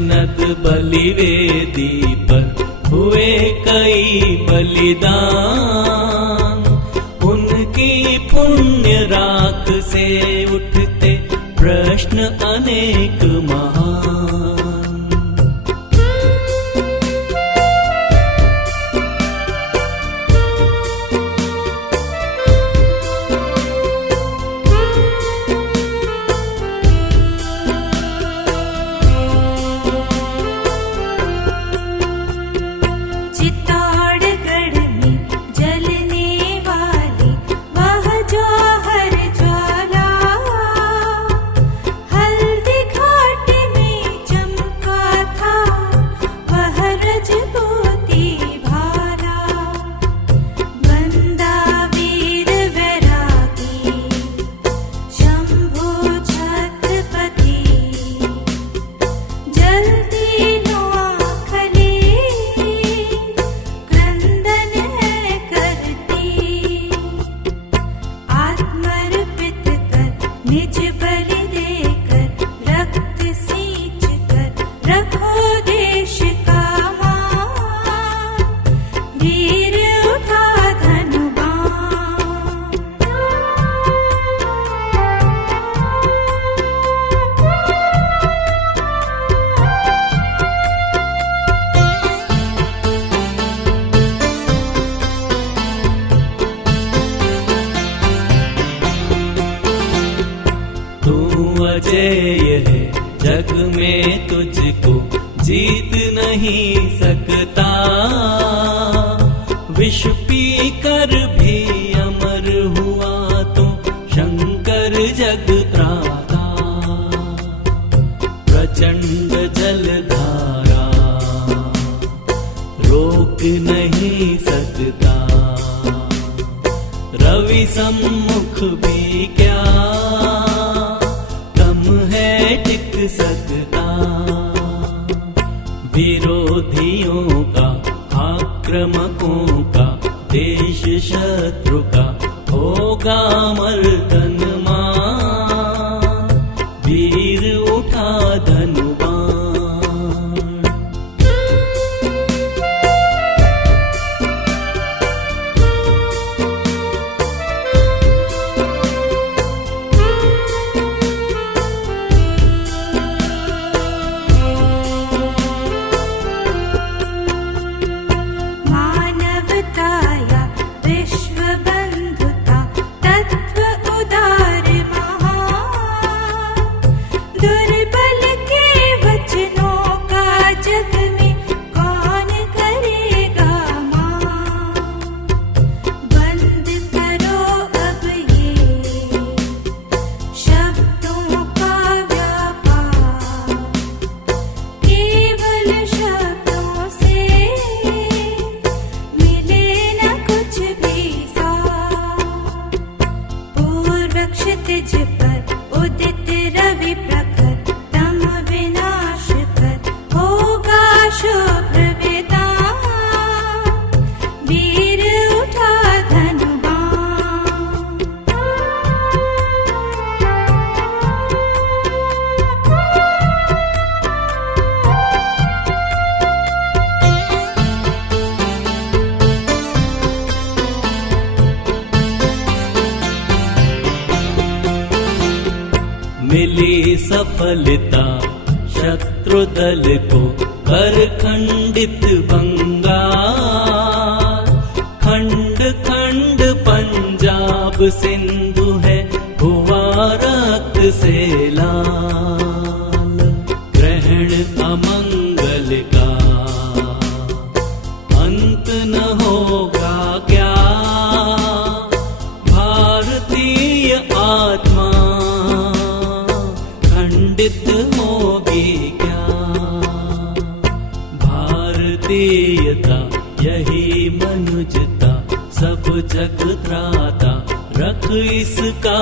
नद बलि वेदी पर हुए कई बलिदान। उनकी पुण्य राख से उठते प्रश्न अनेक महान। अजेय है जग में तुझको जीत नहीं सकता। विष पी कर भी अमर हुआ तो शंकर जग त्राता। प्रचंड जलधारा रोक नहीं सकता। रवि सम्मुख भी क्या टिक सकता। विरोधियों का आक्रमकों का देश शत्रु का होगा मर्दन मान। वीर उठा धनुबाण। मिली सफलता शत्रु दल को कर खंडित बंगाल। खंड खंड पंजाब सिंधु है हुआ रक्त से लाल। ग्रहण अमंगल का अंत न होगा क्या। भारतीय आत्मा होगी क्या। भारतीयता यही मनुजता सब जग त्राता। रख इसका